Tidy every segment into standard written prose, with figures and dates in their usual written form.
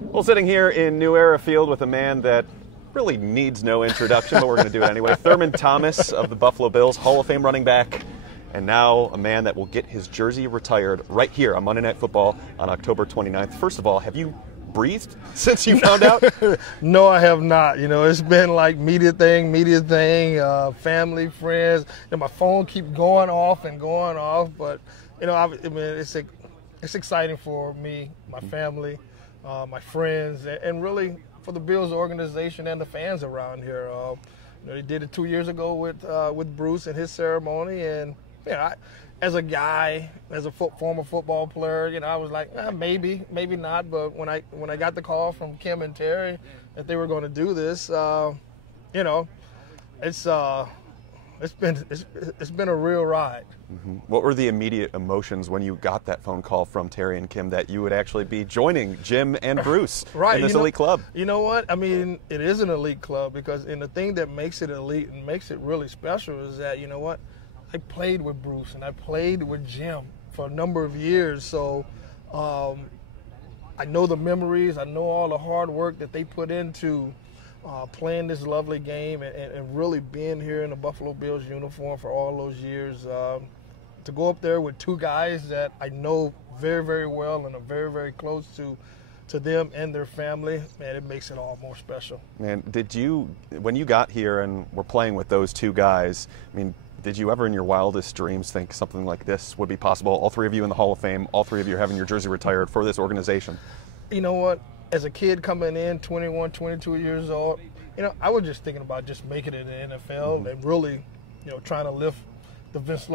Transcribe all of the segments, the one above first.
Well, sitting here in New Era Field with a man that really needs no introduction, but we're going to do it anyway. Thurman Thomas of the Buffalo Bills, Hall of Fame running back, and now a man that will get his jersey retired right here on Monday Night Football on October 29th. First of all, have you breathed since you found out? No, I have not. You know, it's been like media thing, family, friends. You know, my phone keeps going off and going off, but you know, I mean, it's exciting for me, my family, my friends, and really for the Bills organization and the fans around here. You know, they did it 2 years ago with Bruce and his ceremony, and you know, as a guy, as a former football player, you know, I was like, maybe not. But when I got the call from Kim and Terry that they were going to do this, you know, it's been a real ride. Mm-hmm. What were the immediate emotions when you got that phone call from Terry and Kim that you would actually be joining Jim and Bruce in this elite club? You know what? I mean, it is an elite club and the thing that makes it elite and makes it really special is that, you know what? I played with Bruce and I played with Jim for a number of years, so I know the memories. I know all the hard work that they put into playing this lovely game and really being here in the Buffalo Bills uniform for all those years. To go up there with two guys that I know very, very well and are very, very close to them and their family, man, it makes it all more special. Man, when you got here and were playing with those two guys, I mean, did you ever in your wildest dreams think something like this would be possible? All three of you in the Hall of Fame, all three of you having your jersey retired for this organization. You know what? As a kid coming in, 21, 22 years old, you know, I was just thinking about just making it in the NFL and really, you know, trying to lift the Vince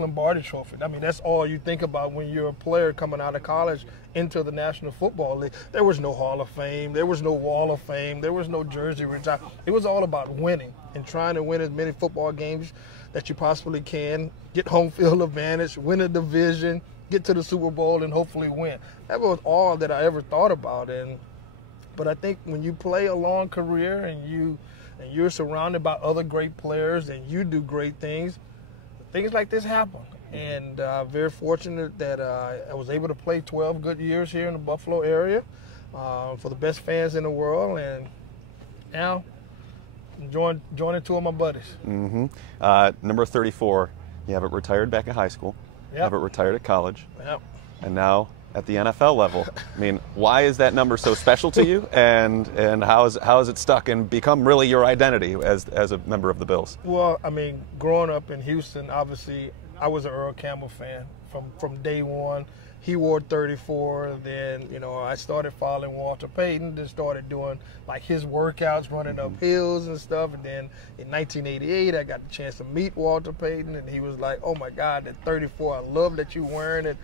Lombardi trophy. I mean, that's all you think about when you're a player coming out of college into the National Football League. There was no Hall of Fame. There was no Wall of Fame. There was no jersey retire. It was all about winning and trying to win as many football games that you possibly can, get home field advantage, win a division, get to the Super Bowl, and hopefully win. That was all that I ever thought about. But I think when you play a long career and you're surrounded by other great players and you do great things like this happen. And very fortunate that I was able to play 12 good years here in the Buffalo area for the best fans in the world. And now joining two of my buddies. Mm-hmm. Number 34, you have it retired back at high school. Yep. You have it retired at college. Yep. And now at the NFL level. I mean, why is that number so special to you, and how has it stuck and become really your identity as a member of the Bills? Well, I mean, growing up in Houston, obviously, I was an Earl Campbell fan from day one. He wore 34. Then, you know, I started following Walter Payton. Then started doing like his workouts, running up hills and stuff. And then in 1988, I got the chance to meet Walter Payton, and he was like, "Oh my God, that 34! I love that you're wearing it."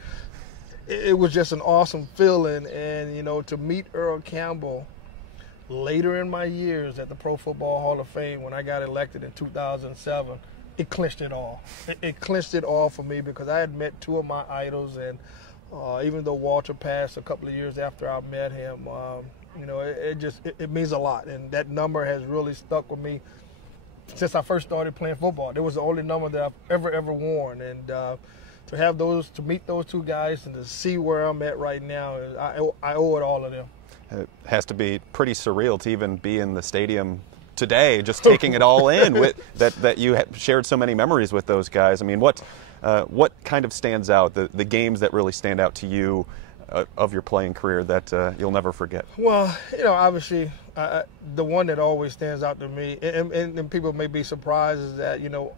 It was just an awesome feeling, and you know, to meet Earl Campbell later in my years at the Pro Football Hall of Fame when I got elected in 2007, it clinched it all. It clinched it all for me because I had met two of my idols, and even though Walter passed a couple of years after I met him, you know, it means a lot, and that number has really stuck with me since I first started playing football. It was the only number that I've ever worn, and to meet those two guys and to see where I'm at right now, I owe it all to them. It has to be pretty surreal to even be in the stadium today, just taking it all in. With that you shared so many memories with those guys. I mean, what kind of stands out? The games that really stand out to you of your playing career that you'll never forget? Well, you know, obviously, the one that always stands out to me, and people may be surprised, is that, you know,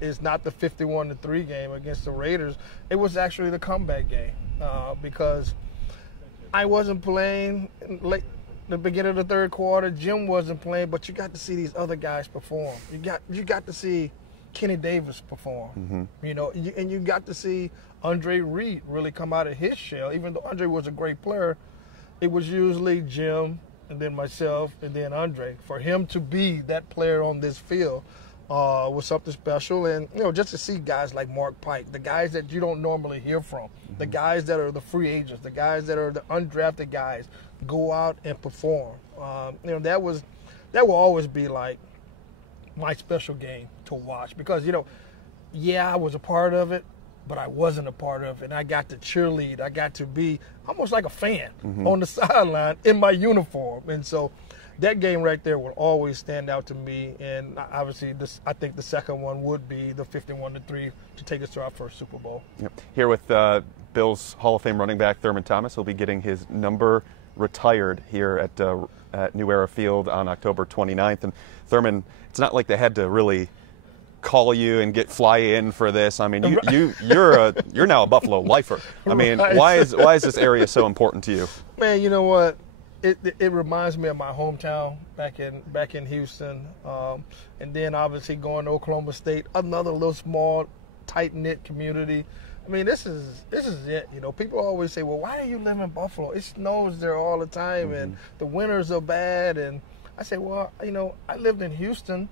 it's not the 51-3 game against the Raiders. It was actually the comeback game because I wasn't playing late the beginning of the third quarter. Jim wasn't playing, but you got to see these other guys perform. You got to see Kenny Davis perform, you know, and you got to see Andre Reed really come out of his shell. Even though Andre was a great player, it was usually Jim and then myself and then Andre. For him to be that player on this field was something special. And, you know, just to see guys like Mark Pike, the guys that you don't normally hear from, the guys that are the free agents, the guys that are the undrafted guys, go out and perform. You know, that will always be like my special game to watch because, you know, yeah, I was a part of it, but I wasn't a part of it. And I got to cheerlead. I got to be almost like a fan on the sideline in my uniform. And so that game right there will always stand out to me. And obviously, I think the second one would be the 51-3 to take us to our first Super Bowl. Yep. Here with Bills Hall of Fame running back Thurman Thomas. He'll be getting his number retired here at New Era Field on October 29th. And Thurman, it's not like they had to really call you and fly in for this. I mean, you're now a Buffalo lifer. I mean, Right. why is this area so important to you? Man, you know what? It reminds me of my hometown back in Houston, and then obviously going to Oklahoma State, another little small, tight-knit community. I mean, this is it. You know, people always say, "Well, why do you live in Buffalo? It snows there all the time, and the winters are bad." And I say, "Well, you know, I lived in Houston,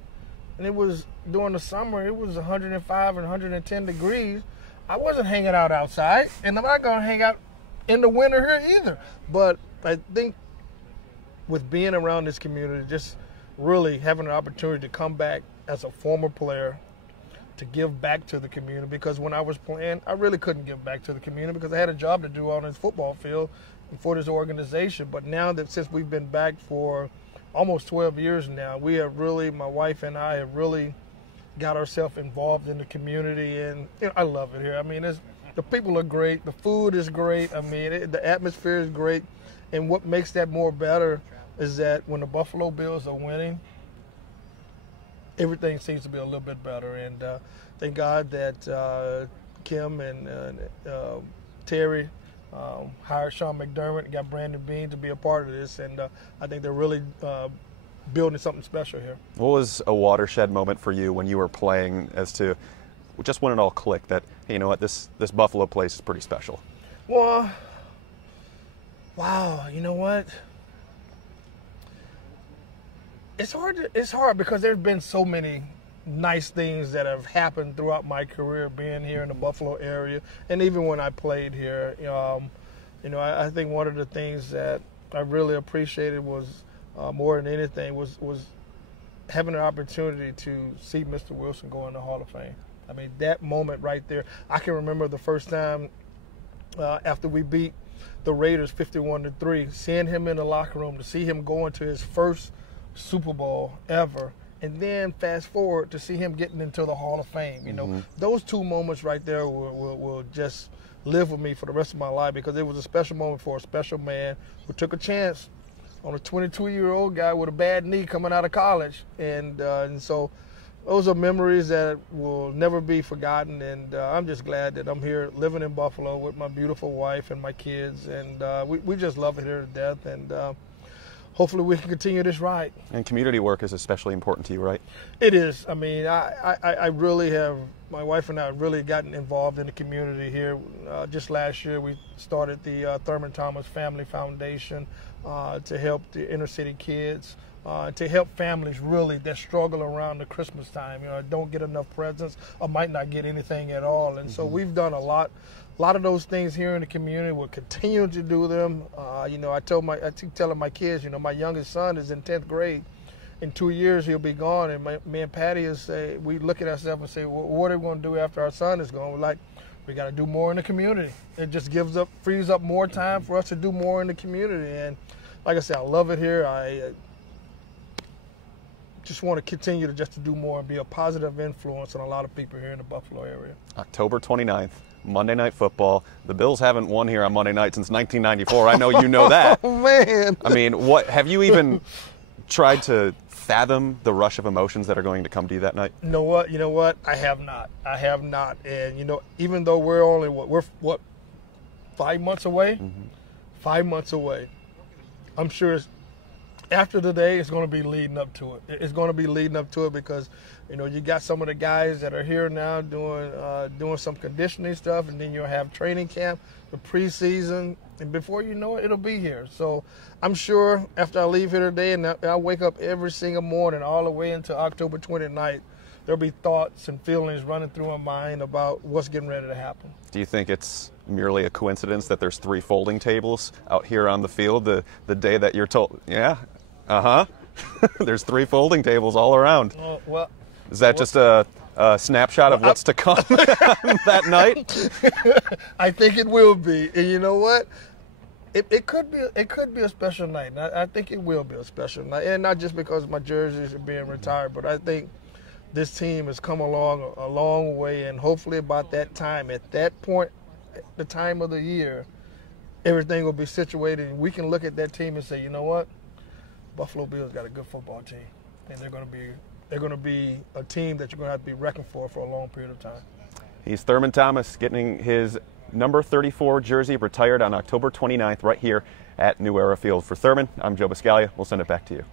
and it was during the summer. It was 105 and 110 degrees. I wasn't hanging out outside, and I'm not going to hang out in the winter here either." But I think with being around this community, just really having an opportunity to come back as a former player, to give back to the community, because when I was playing, I really couldn't give back to the community because I had a job to do on this football field for this organization. But now that since we've been back for almost 12 years now, we have really, my wife and I have really got ourselves involved in the community, and you know, I love it here. I mean, the people are great, the food is great, I mean, the atmosphere is great, and what makes that more better is that when the Buffalo Bills are winning, everything seems to be a little bit better. And thank God that Kim and Terry hired Sean McDermott and got Brandon Beane to be a part of this. And I think they're really building something special here. What was a watershed moment for you when you were playing as to just when it all clicked that, hey, you know what, this Buffalo place is pretty special? Well, wow, you know what? It's hard because there's been so many nice things that have happened throughout my career being here in the Buffalo area, and even when I played here. You know, I think one of the things that I really appreciated was more than anything was having an opportunity to see Mr. Wilson go in the Hall of Fame. I mean, that moment right there. I can remember the first time after we beat the Raiders 51-3, seeing him in the locker room, to see him go into his first Super Bowl ever, and then fast forward to see him getting into the Hall of Fame. You know, those two moments right there will just live with me for the rest of my life, because it was a special moment for a special man who took a chance on a 22-year-old guy with a bad knee coming out of college, and so those are memories that will never be forgotten. And I'm just glad that I'm here living in Buffalo with my beautiful wife and my kids, and we just love it here to death. And hopefully we can continue this ride. And community work is especially important to you, right? It is. I mean, I really have, my wife and I have really gotten involved in the community here. Just last year we started the Thurman Thomas Family Foundation to help the inner city kids, to help families really that struggle around the Christmas time, you know, don't get enough presents or might not get anything at all. And so we've done a lot of those things here in the community. We'll continue to do them. You know, I keep telling my kids, you know, my youngest son is in 10th grade. In 2 years, he'll be gone. And me and Patty we look at ourselves and say, well, what are we going to do after our son is gone? We're like, we got to do more in the community. It just frees up more time for us to do more in the community. And like I said, I love it here. I just want to continue to do more and be a positive influence on a lot of people here in the Buffalo area. October 29th. Monday Night Football. The Bills haven't won here on Monday night since 1994. I know you know that. Oh, man. I mean, what have you even tried to fathom the rush of emotions that are going to come to you that night? You know what? I have not. And, you know, even though we're only, we're 5 months away? 5 months away. I'm sure after today, it's going to be leading up to it. It's going to be leading up to it because, you know, you got some of the guys that are here now doing some conditioning stuff, and then you'll have training camp, the preseason, and before you know it, it'll be here. So I'm sure after I leave here today and I wake up every single morning all the way until October 29th, there'll be thoughts and feelings running through my mind about what's getting ready to happen. Do you think it's merely a coincidence that there's 3 folding tables out here on the field the day that you're told? Yeah, There's 3 folding tables all around. Well, is that just a a snapshot of what's to come that night? I think it will be. And you know what? It could be a special night. And I think it will be a special night. And not just because my jerseys are being retired, but I think this team has come along a long way, and hopefully about that time, at that point, the time of the year, everything will be situated, and we can look at that team and say, you know what? Buffalo Bills got a good football team, and they're going to be a team that you're going to have to be reckoned for a long period of time. He's Thurman Thomas, getting his number 34 jersey retired on October 29th right here at New Era Field. For Thurman, I'm Joe Buscaglia. We'll send it back to you.